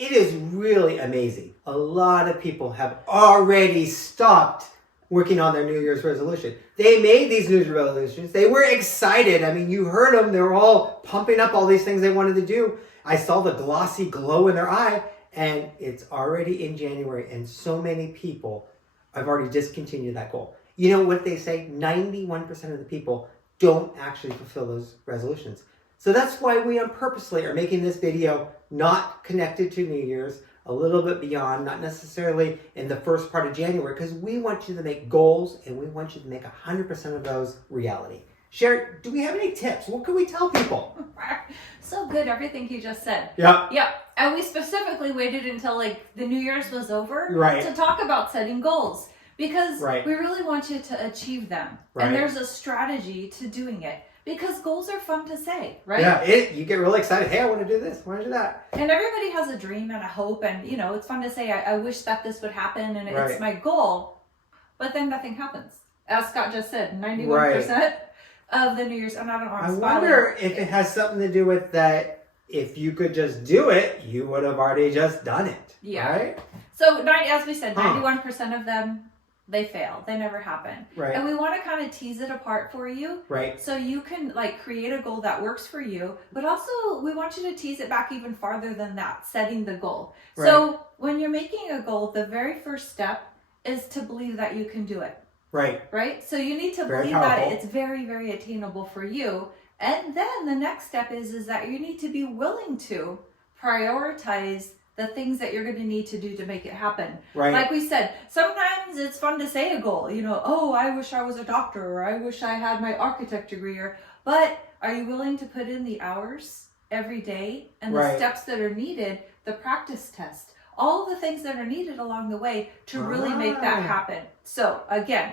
it is really amazing. A lot of people have already stopped working on their New Year's resolution. They made these New Year's resolutions. They were excited. I mean, you heard them. They were all pumping up all these things they wanted to do. I saw the glossy glow in their eye, and it's already in January, and so many people have already discontinued that goal. You know what they say? 91% of the people don't actually fulfill those resolutions. So that's why we purposely are making this video not connected to New Year's, a little bit beyond, not necessarily in the first part of January, because we want you to make goals and we want you to make 100% of those reality. Sherry, do we have any tips? What can we tell people? So good, everything you just said. Yeah. Yeah. And we specifically waited until like the New Year's was over Right. to talk about setting goals, because Right. we really want you to achieve them. Right. And there's a strategy to doing it, because goals are fun to say, right? Yeah, you get really excited. Hey, I want to do this. I want to do that. And everybody has a dream and a hope, and you know, it's fun to say, I wish that this would happen and Right. it's my goal, but then nothing happens. As Scott just said, 91% of the New Year's, and I don't know, I wonder if it has something to do with that. If you could just do it, you would have already just done it. Yeah. Right? So, as we said, 91% of them, they fail. They never happen. Right. And we want to kind of tease it apart for you. Right. So you can like create a goal that works for you, but also we want you to tease it back even farther than that, setting the goal. Right. So when you're making a goal, the very first step is to believe that you can do it. Right. Right? So you need to Very believe powerful. that it's very, very attainable for you. And then the next step is that you need to be willing to prioritize the things that you're going to need to do to make it happen. Right. Like we said, sometimes it's fun to say a goal, you know, oh, I wish I was a doctor, or I wish I had my architect degree, but are you willing to put in the hours every day and the Right. steps that are needed, the practice test, all the things that are needed along the way to really make that happen? So again,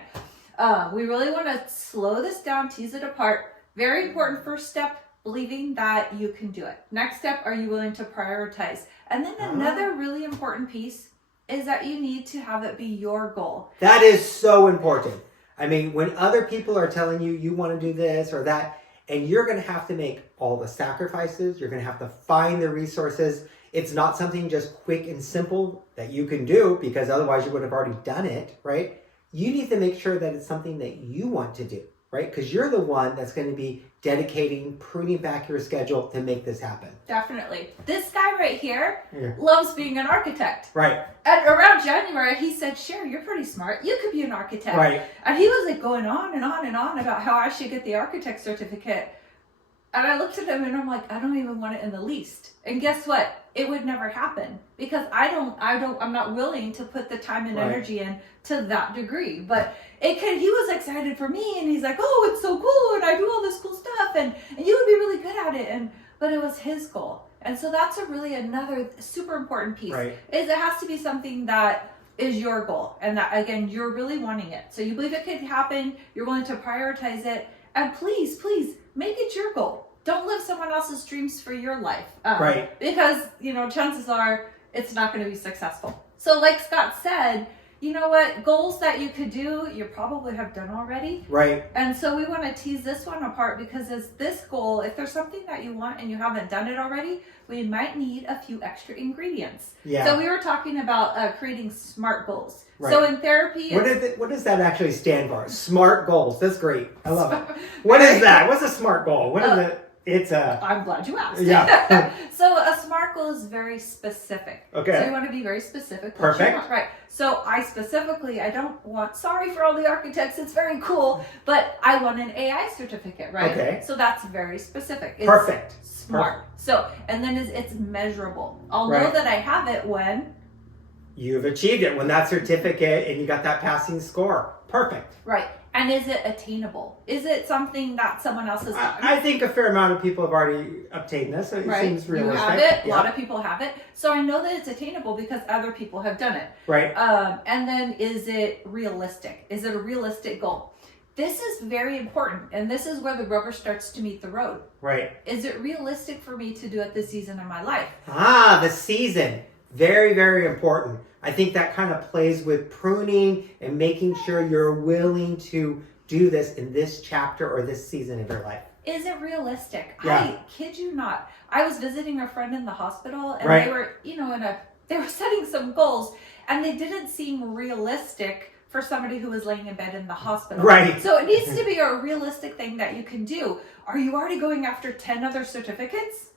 we really want to slow this down, tease it apart. Very important first step, believing that you can do it. Next step, are you willing to prioritize? And then another really important piece is that you need to have it be your goal. That is so important. I mean, when other people are telling you you want to do this or that, and you're going to have to make all the sacrifices, you're going to have to find the resources. It's not something just quick and simple that you can do, because otherwise you would have already done it, right? You need to make sure that it's something that you want to do, right? Because you're the one that's going to be dedicating, pruning back your schedule to make this happen. Definitely. This guy right here loves being an architect. Right. And around January, he said, Sherry, you're pretty smart. You could be an architect. Right. And he was like going on and on and on about how I should get the architect certificate. And I looked at him and I'm like, I don't even want it in the least. And guess what? It would never happen, because I'm not willing to put the time and energy in to that degree. But he was excited for me, and he's like, oh, it's so cool, and I do all this cool stuff, and you would be really good at it. But it was his goal. And so that's another super important piece, is it has to be something that is your goal, and that, again, you're really wanting it. So you believe it could happen, you're willing to prioritize it, and please make it your goal. Don't live someone else's dreams for your life. Because, chances are it's not going to be successful. So like Scott said, you know what? Goals that you could do, you probably have done already. Right. And so we want to tease this one apart, because as this goal, if there's something that you want and you haven't done it already, we might need a few extra ingredients. Yeah. So we were talking about creating SMART goals. Right. So in therapy... What does that actually stand for? SMART goals. That's great. I love it. What is that? What's a SMART goal? What is it? I'm glad you asked. Yeah. So a SMART goal is very specific. Okay. So you want to be very specific. Perfect. Right. So I don't want, sorry for all the architects, it's very cool, but I want an AI certificate, right? Okay. So that's very specific. It's Perfect. SMART. Perfect. So, and then it's measurable. I'll know that I have it when you've achieved it, when that certificate and you got that passing score. Perfect. Right. And is it attainable? Is it something that someone else has done? I think a fair amount of people have already obtained this, so it seems realistic. You have it. A lot of people have it. So I know that it's attainable because other people have done it. Right. And then is it realistic? Is it a realistic goal? This is very important, and this is where the rubber starts to meet the road. Right. Is it realistic for me to do it this season of my life? The season. Very, very important. I think that kind of plays with pruning and making sure you're willing to do this in this chapter or this season of your life. Is it realistic? Yeah. I kid you not. I was visiting a friend in the hospital, and Right. they were, they were setting some goals, and they didn't seem realistic for somebody who was laying in bed in the hospital. Right. So it needs to be a realistic thing that you can do. Are you already going after 10 other certificates?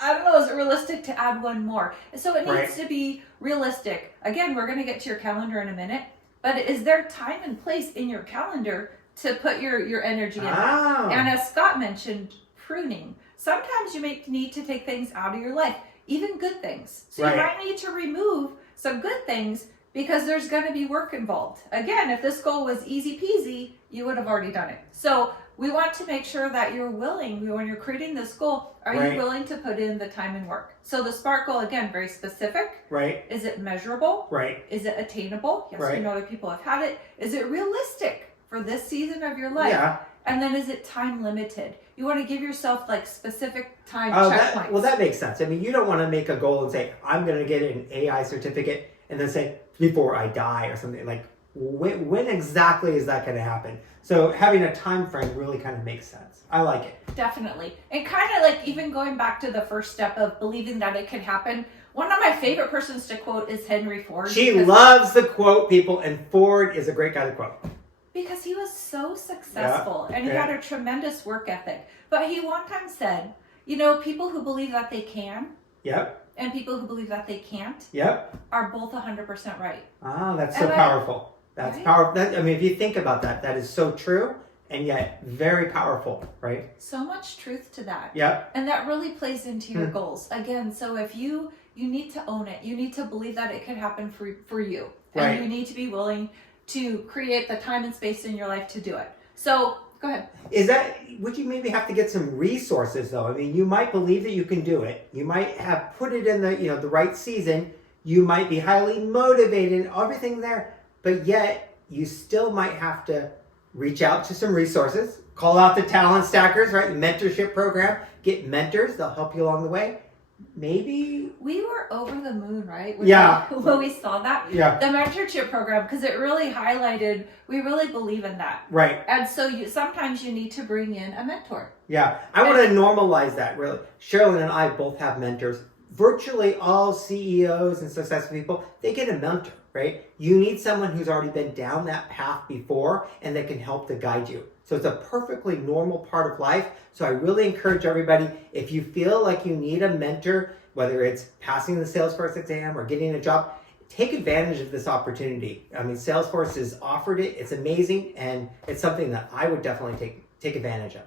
I don't know. Is it realistic to add one more? So it needs to be realistic. Again, we're going to get to your calendar in a minute, but is there time and place in your calendar to put your energy in that? And as Scott mentioned, pruning. Sometimes you may need to take things out of your life, even good things. So you might need to remove some good things because there's going to be work involved. Again, if this goal was easy peasy, you would have already done it. So we want to make sure that you're willing, when you're creating this goal, are you willing to put in the time and work? So the SMART goal, again, very specific. Right. Is it measurable? Right. Is it attainable? Yes, we know other people have had it. Is it realistic for this season of your life? Yeah. And then is it time limited? You want to give yourself like specific time checkpoints. Well, that makes sense. I mean, you don't want to make a goal and say, I'm going to get an AI certificate and then say, before I die or something. Like, when exactly is that going to happen? So having a time frame really kind of makes sense. I like it. Definitely. And kind of like even going back to the first step of believing that it can happen. One of my favorite persons to quote is Henry Ford. She loves to quote people, and Ford is a great guy to quote. Because he was so successful and he had a tremendous work ethic. But he one time said, people who believe that they can and people who believe that they can't are both 100% right. Ah, that's so powerful. That's powerful. I mean, if you think about that, that is so true and yet very powerful, right? So much truth to that. Yep. And that really plays into your goals. Again, so if you need to own it. You need to believe that it can happen for you. And you need to be willing to create the time and space in your life to do it. So go ahead. Would you maybe have to get some resources though? I mean, you might believe that you can do it. You might have put it in the right season. You might be highly motivated, everything there, but yet you still might have to reach out to some resources, call out the talent stackers, right? Mentorship program, get mentors, they'll help you along the way. Maybe we were over the moon, right? When we saw that, the mentorship program, because it really highlighted. We really believe in that, right? And so sometimes you need to bring in a mentor. Yeah, I want to normalize that. Really, Sherlyn and I both have mentors. Virtually all CEOs and successful people, they get a mentor, right? You need someone who's already been down that path before and that can help to guide you. So it's a perfectly normal part of life. So I really encourage everybody, if you feel like you need a mentor, whether it's passing the Salesforce exam or getting a job, take advantage of this opportunity. I mean, Salesforce has offered it. It's amazing. And it's something that I would definitely take advantage of.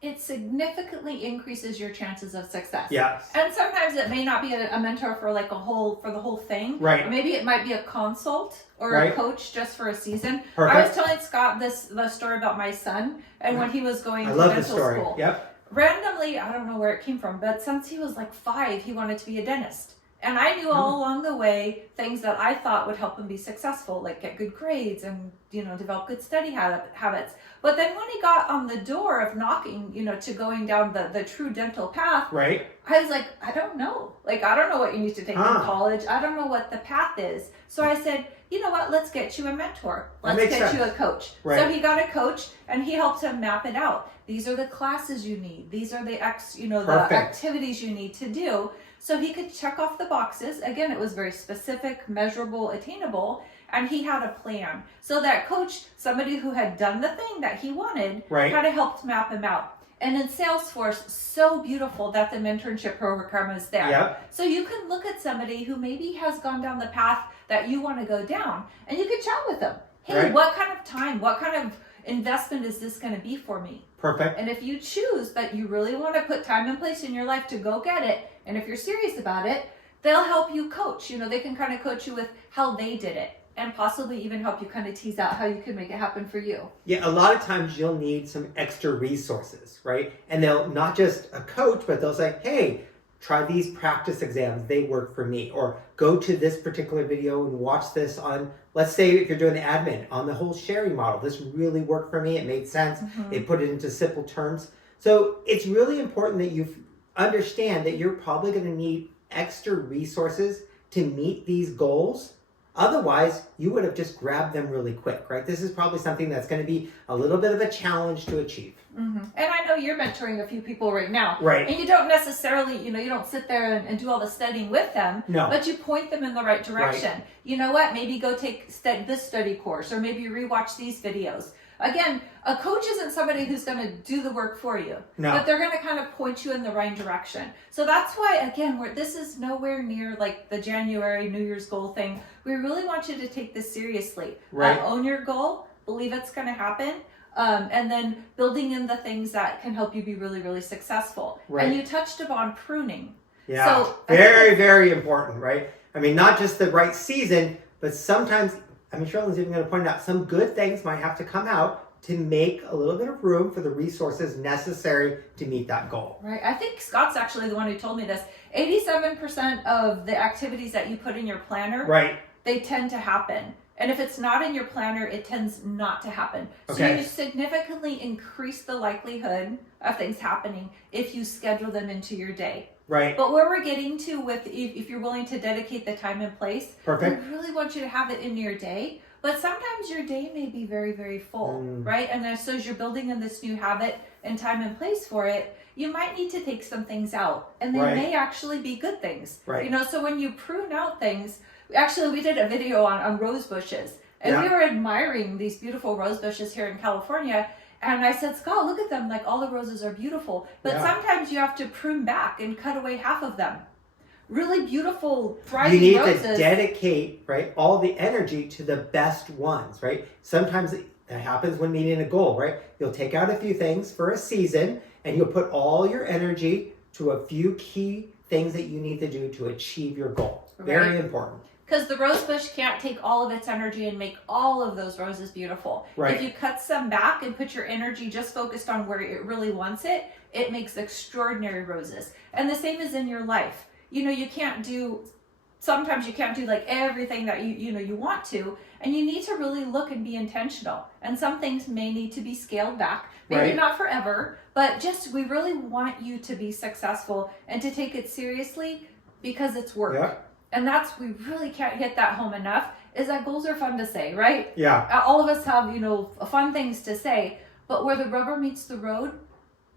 It significantly increases your chances of success. Yes. And sometimes it may not be a mentor for the whole thing. Right. Or maybe it might be a consult or a coach just for a season. Perfect. I was telling Scott the story about my son and when he was going to dental school. Yep. Randomly, I don't know where it came from, but since he was like 5, he wanted to be a dentist. And I knew all along the way things that I thought would help him be successful, like get good grades and, develop good study habits. But then when he got on the door of knocking, to going down the true dental path, right? I was like, I don't know. Like, I don't know what you need to take in college. I don't know what the path is. So I said, you know what? Let's get you a mentor. Let's get you a coach. Right. So he got a coach and he helped him map it out. These are the classes you need. These are the activities you need to do. So he could check off the boxes. Again, it was very specific, measurable, attainable, and he had a plan. So that coach, somebody who had done the thing that he wanted, kind of helped map him out. And in Salesforce, so beautiful that the mentorship program is there. Yep. So you can look at somebody who maybe has gone down the path that you want to go down, and you can chat with them. Hey, what kind of time, what kind of investment is this going to be for me? Perfect. And if you choose that you really want to put time and place in your life to go get it, and if you're serious about it, they'll help you coach. They can kind of coach you with how they did it and possibly even help you kind of tease out how you can make it happen for you. Yeah, a lot of times you'll need some extra resources, right? And they'll not just a coach, but they'll say, hey, try these practice exams. They work for me. Or go to this particular video and watch this on, let's say if you're doing the admin, on the whole sharing model. This really worked for me. It made sense. Mm-hmm. It put it into simple terms. So it's really important that you understand that you're probably going to need extra resources to meet these goals. Otherwise, you would have just grabbed them really quick, right? This is probably something that's going to be a little bit of a challenge to achieve. Mm-hmm. And I know you're mentoring a few people right now. Right. And you don't necessarily, you don't sit there and do all the studying with them. No. But you point them in the right direction. Right. You know what? Maybe go take this study course, or maybe rewatch these videos. Again, a coach isn't somebody who's going to do the work for you. No. But they're going to kind of point you in the right direction. So that's why, again, this is nowhere near like the January New Year's goal thing. We really want you to take this seriously. Right. Own your goal. Believe it's going to happen. And then building in the things that can help you be really, really successful. Right. And you touched upon pruning. Yeah. So, very, very important, right? I mean, not just the right season, but sometimes, Sherlyn's even going to point out, some good things might have to come out to make a little bit of room for the resources necessary to meet that goal. Right. I think Scott's actually the one who told me this. 87% of the activities that you put in your planner, right, they tend to happen. And if it's not in your planner, it tends not to happen. Okay. So you significantly increase the likelihood of things happening if you schedule them into your day. Right. But where we're getting to with, if you're willing to dedicate the time and place, Perfect. we really want you to have it in your day. But sometimes your day may be very, very full, right? And then so as you're building in this new habit and time and place for it, you might need to take some things out. And they may actually be good things. Right. So when you prune out things, actually we did a video on rose bushes. And we were admiring these beautiful rose bushes here in California. And I said, Scott, look at them. Like, all the roses are beautiful. But sometimes you have to prune back and cut away half of them. Really beautiful, thriving roses. You need to dedicate, right, all the energy to the best ones, right? Sometimes that happens when meeting a goal, right? You'll take out a few things for a season, and you'll put all your energy to a few key things that you need to do to achieve your goal. Very important. Because the rose bush can't take all of its energy and make all of those roses beautiful. Right. If you cut some back and put your energy just focused on where it really wants it, it makes extraordinary roses. And the same is in your life. Sometimes you can't do like everything that you want to, and you need to really look and be intentional. And some things may need to be scaled back, maybe not forever, but just we really want you to be successful and to take it seriously because it's work. Yeah. And we really can't hit that home enough, is that goals are fun to say, right? Yeah. All of us have, fun things to say, but where the rubber meets the road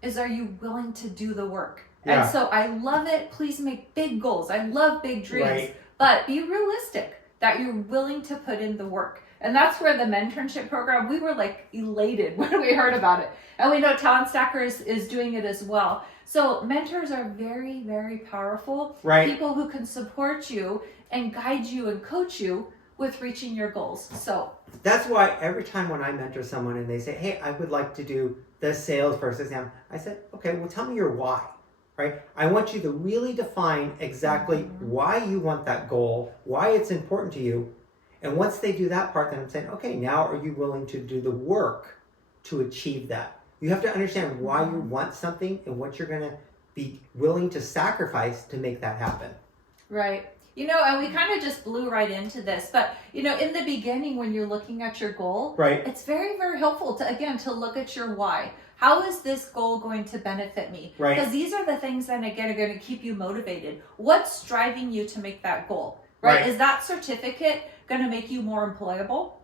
is, are you willing to do the work? Yeah. And so I love it. Please make big goals. I love big dreams, but be realistic that you're willing to put in the work. And that's where the mentorship program, we were like elated when we heard about it. And we know Talent Stacker is doing it as well. So mentors are very, very powerful. Right. People who can support you and guide you and coach you with reaching your goals. So that's why every time when I mentor someone and they say, hey, I would like to do the Salesforce exam, I said, okay, well, tell me your why. Right? I want you to really define exactly why you want that goal, why it's important to you. And once they do that part, then I'm saying, okay, now are you willing to do the work to achieve that? You have to understand why you want something and what you're going to be willing to sacrifice to make that happen. Right. And we kind of just blew right into this, but in the beginning, when you're looking at your goal, it's very, very helpful to look at your why. How is this goal going to benefit me? Right. Because these are the things that, again, are going to keep you motivated. What's driving you to make that goal? Right? Is that certificate going to make you more employable?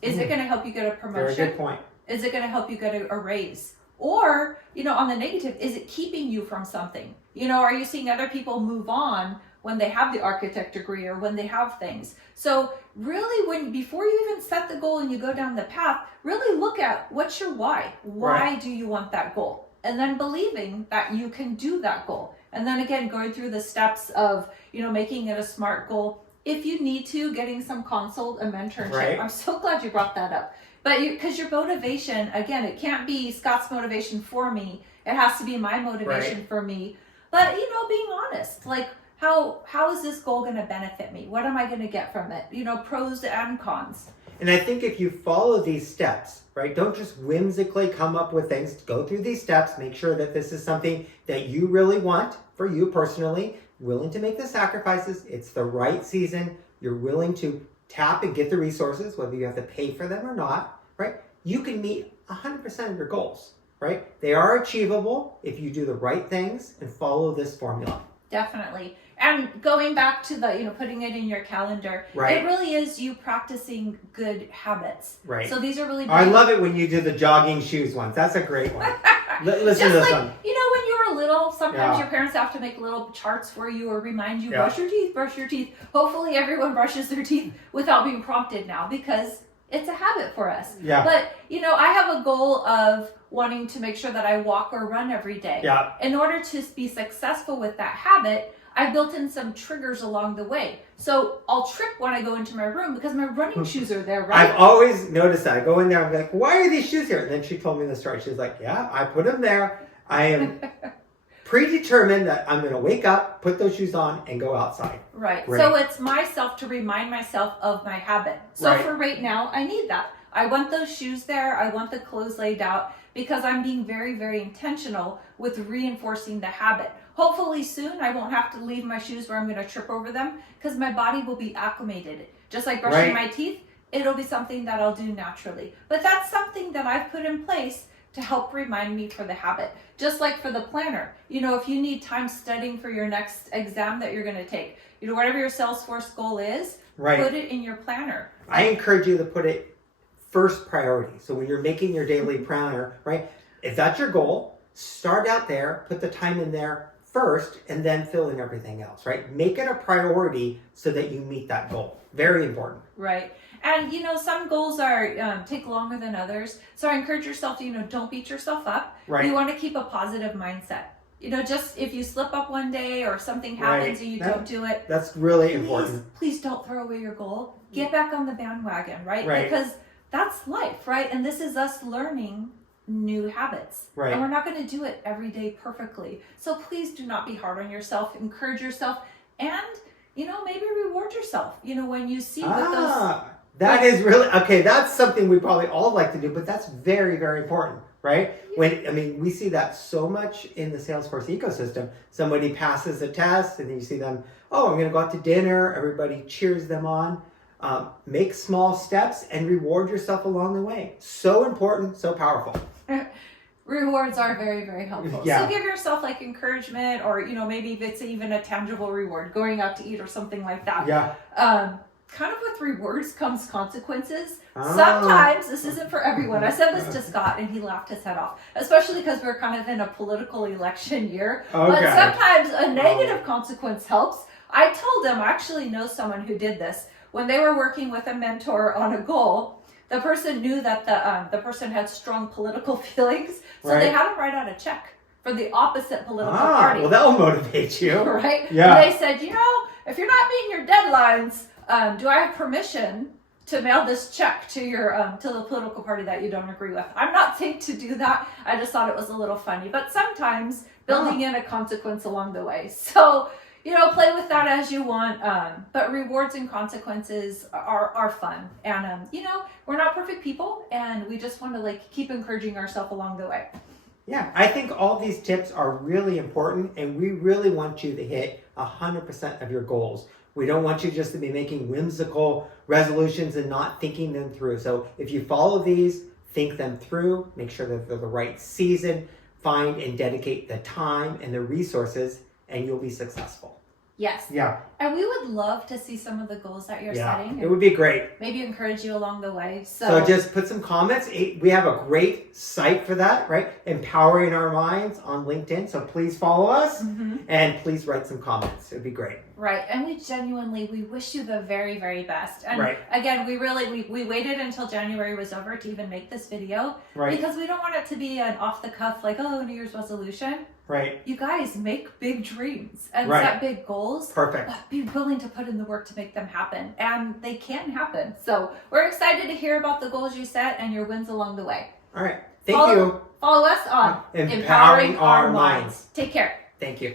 Is it going to help you get a promotion? Very good point. Is it going to help you get a raise? Or, on the negative, is it keeping you from something? Are you seeing other people move on when they have the architect degree or when they have things? So really, before you even set the goal and you go down the path, really look at what's your why. Why do you want that goal? And then believing that you can do that goal. And then again, going through the steps of, making it a SMART goal. If you need to, getting some consult, a mentorship. Right. I'm so glad you brought that up. But because your motivation, again, it can't be Scott's motivation for me. It has to be my motivation for me. But, being honest, like, how is this goal going to benefit me? What am I going to get from it? Pros and cons. And I think if you follow these steps, right, don't just whimsically come up with things. Go through these steps. Make sure that this is something that you really want for you personally, willing to make the sacrifices. It's the right season. You're willing to tap and get the resources, whether you have to pay for them or not, right? You can meet 100% of your goals, right? They are achievable if you do the right things and follow this formula. Definitely. And going back to the, putting it in your calendar, Right. it really is you practicing good habits. Right. So these are really big. I love it when you do the jogging shoes ones. That's a great one. Listen to this one. When you were little, sometimes Yeah. your parents have to make little charts for you or remind you, Yeah. brush your teeth, brush your teeth. Hopefully everyone brushes their teeth without being prompted now because it's a habit for us. Yeah. But, I have a goal of wanting to make sure that I walk or run every day. Yeah. In order to be successful with that habit, I built in some triggers along the way. So I'll trip when I go into my room because my running shoes are there, right? I've always noticed that. I go in there, I'm like, why are these shoes here? And then she told me the story. She's like, yeah, I put them there. I am predetermined that I'm going to wake up, put those shoes on, and go outside. Right. Great. So it's myself to remind myself of my habit. So Right. for right now, I need that. I want those shoes there. I want the clothes laid out because I'm being very, very intentional with reinforcing the habit. Hopefully soon I won't have to leave my shoes where I'm going to trip over them because my body will be acclimated. Just like brushing Right. my teeth, it'll be something that I'll do naturally. But that's something that I've put in place to help remind me for the habit. Just like for the planner. If you need time studying for your next exam that you're going to take, whatever your Salesforce goal is, Right. put it in your planner. I encourage you to put it first priority. So when you're making your daily planner, right? If that's your goal, start out there, put the time in there first, and then fill in everything else, right? Make it a priority so that you meet that goal. Very important. Right. And, some goals are take longer than others. So I encourage yourself to, don't beat yourself up. Right. You want to keep a positive mindset. Just if you slip up one day or something happens Right. and you don't do it, That's really important. please don't throw away your goal. Get back on the bandwagon, right? Right. Because that's life, right? And this is us learning new habits. Right. And we're not going to do it every day perfectly. So please do not be hard on yourself. Encourage yourself and, maybe reward yourself. When you see what those... That is really, okay, that's something we probably all like to do, but that's very, very important, right? We see that so much in the Salesforce ecosystem. Somebody passes a test and then you see them, I'm going to go out to dinner. Everybody cheers them on. Make small steps and reward yourself along the way. So important, so powerful. Rewards are very, very helpful. Yeah. So give yourself encouragement or, maybe if it's even a tangible reward, going out to eat or something like that. Yeah. Kind of with rewards comes consequences. Oh. Sometimes, this isn't for everyone. I said this to Scott and he laughed his head off, especially because we're kind of in a political election year. Okay. But sometimes a negative consequence helps. I told him, I actually know someone who did this. When they were working with a mentor on a goal, the person knew that the person had strong political feelings, so Right. they had him write out a check for the opposite political party. Well, that'll motivate you. Right? Yeah. And they said, if you're not meeting your deadlines, do I have permission to mail this check to your to the political party that you don't agree with? I'm not saying to do that. I just thought it was a little funny. But sometimes building in a consequence along the way. So, play with that as you want. But rewards and consequences are fun. And, we're not perfect people. And we just want to keep encouraging ourselves along the way. Yeah, I think all these tips are really important, and we really want you to hit 100% of your goals. We don't want you just to be making whimsical resolutions and not thinking them through. So if you follow these, think them through, make sure that they're the right season, find and dedicate the time and the resources, and you'll be successful. Yes. Yeah. And we would love to see some of the goals that you're setting. It would be great. Maybe encourage you along the way. So just put some comments. We have a great site for that, right? Empowering Our Minds on LinkedIn. So please follow us and please write some comments. It would be great. Right. And we wish you the very, very best. And Right. again, we waited until January was over to even make this video. Right. Because we don't want it to be an off the cuff, New Year's resolution. Right. You guys make big dreams and Right. set big goals. Perfect. But be willing to put in the work to make them happen. And they can happen. So we're excited to hear about the goals you set and your wins along the way. All right. Thank you. Follow us on Empowering Our Minds. Take care. Thank you.